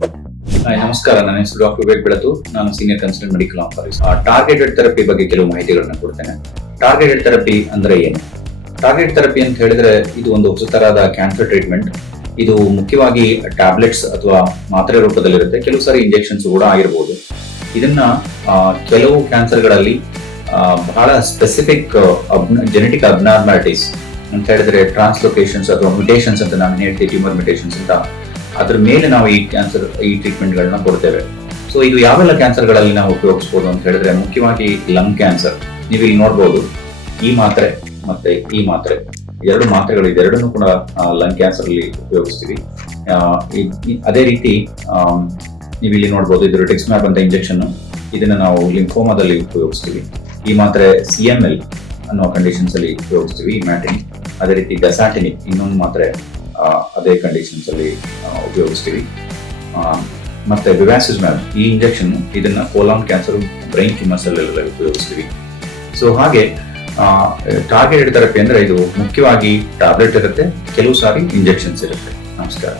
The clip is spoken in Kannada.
ಹಾಯ್, ನಮಸ್ಕಾರ. ನನ್ನ ಹೆಸರು ಡಾಕ್ಟರ್ ವಿವೇಕ್ ಬೆಳತು. ನಾನು senior consultant medical office targeted therapy ಬಗ್ಗೆ ಕೆಲವು ಮಾಹಿತಿಗಳನ್ನ ಕೊಡ್ತೇನೆ. ಟಾರ್ಗೆಟೆಡ್ ಥೆರಪಿ ಅಂದ್ರೆ ಏನು? ಟಾರ್ಗೆಟ್ ಥೆರಪಿ ಅಂತ ಹೇಳಿದ್ರೆ ಇದು ಒಂದು ಹೊಸ ತರಹದ ಕ್ಯಾನ್ಸರ್ ಟ್ರೀಟ್ಮೆಂಟ್ ಇದು ಮುಖ್ಯವಾಗಿ ಟ್ಯಾಬ್ಲೆಟ್ಸ್ ಅಥವಾ ಮಾತ್ರೆ ರೂಪದಲ್ಲಿರುತ್ತೆ. ಕೆಲವು ಸಾರಿ ಇಂಜೆಕ್ಷನ್ಸ್ ಕೂಡ ಆಗಿರ್ಬೋದು. ಇದನ್ನ ಕೆಲವು ಕ್ಯಾನ್ಸರ್ಗಳಲ್ಲಿ ಬಹಳ ಸ್ಪೆಸಿಫಿಕ್ ಜೆನೆಟಿಕ್ ಅಬ್ನಾರ್ಮಾಲಿಟೀಸ್ ಅಂತ ಹೇಳಿದ್ರೆ ಟ್ರಾನ್ಸ್ಲೊಕೇಶನ್ಸ್ ಅಥವಾ ಮ್ಯುಟೇಷನ್ಸ್ ಅಂತ ನಾನು ಹೇಳ್ತೀವಿ ಟ್ಯೂಮರ್ ಮ್ಯುಟೇಷನ್ಸ್ ಅಂತ. ಅದ್ರ ಮೇಲೆ ನಾವು ಈ ಕ್ಯಾನ್ಸರ್ ಈ ಟ್ರೀಟ್ಮೆಂಟ್ಗಳನ್ನ ಕೊಡ್ತೇವೆ. ಸೊ ಇದು ಯಾವೆಲ್ಲ ಕ್ಯಾನ್ಸರ್ಗಳಲ್ಲಿ ನಾವು ಉಪಯೋಗಿಸ್ಬೋದು ಅಂತ ಹೇಳಿದ್ರೆ, ಮುಖ್ಯವಾಗಿ ಲಂಗ್ ಕ್ಯಾನ್ಸರ್ ನೀವು ಇಲ್ಲಿ ನೋಡ್ಬೋದು, ಈ ಮಾತ್ರೆ ಮತ್ತೆ ಈ ಮಾತ್ರೆ. ಎರಡು ಮಾತ್ರೆಗಳು ಇದೆರಡನ್ನು ಕೂಡ ಲಂಗ್ ಕ್ಯಾನ್ಸರ್ ಅಲ್ಲಿ ಉಪಯೋಗಿಸ್ತೀವಿ. ಅದೇ ರೀತಿ ನೀವು ಇಲ್ಲಿ ನೋಡ್ಬೋದು, ಇದು ರಿಟಿಕ್ಸ್ಮ್ಯಾಪ್ ಅಂತ ಇಂಜೆಕ್ಷನ್ ಇದನ್ನ ನಾವು ಲಿಂಫೋಮಾದಲ್ಲಿ ಉಪಯೋಗಿಸ್ತೀವಿ. ಈ ಮಾತ್ರೆ ಸಿ ಎಂ ಎಲ್ ಅನ್ನೋ ಕಂಡೀಷನ್ಸ್ ಅಲ್ಲಿ ಉಪಯೋಗಿಸ್ತೀವಿ ಮ್ಯಾಟಿನ್ ಅದೇ ರೀತಿ ಗಸಾಟಿನಿಕ್ ಇನ್ನೊಂದು ಮಾತ್ರೆ. ಅದೇ ಕಂಡೀಷನ್ಸ್ ಅಲ್ಲಿ ಉಪಯೋಗಿಸ್ತೀವಿ. ಮತ್ತೆ ವಿವ್ಯಾಸಿಸ್ ಮ್ಯಾಮ್ ಈ ಇಂಜೆಕ್ಷನ್ ಇದನ್ನ ಕೋಲಾಮ್ ಕ್ಯಾನ್ಸರ್ ಬ್ರೈನ್ ಟ್ಯೂಮರ್ಸ್ ಅಲ್ಲೆಲ್ಲ ಉಪಯೋಗಿಸ್ತೀವಿ. ಸೊ ಹಾಗೆ ಟಾರ್ಗೆಟ್ ಥೆರಪಿ ಅಂದ್ರೆ ಇದು ಮುಖ್ಯವಾಗಿ ಟ್ಯಾಬ್ಲೆಟ್ ಇರುತ್ತೆ, ಕೆಲವು ಸಾರಿ ಇಂಜೆಕ್ಷನ್ಸ್ ಇರುತ್ತೆ. ನಮಸ್ಕಾರ.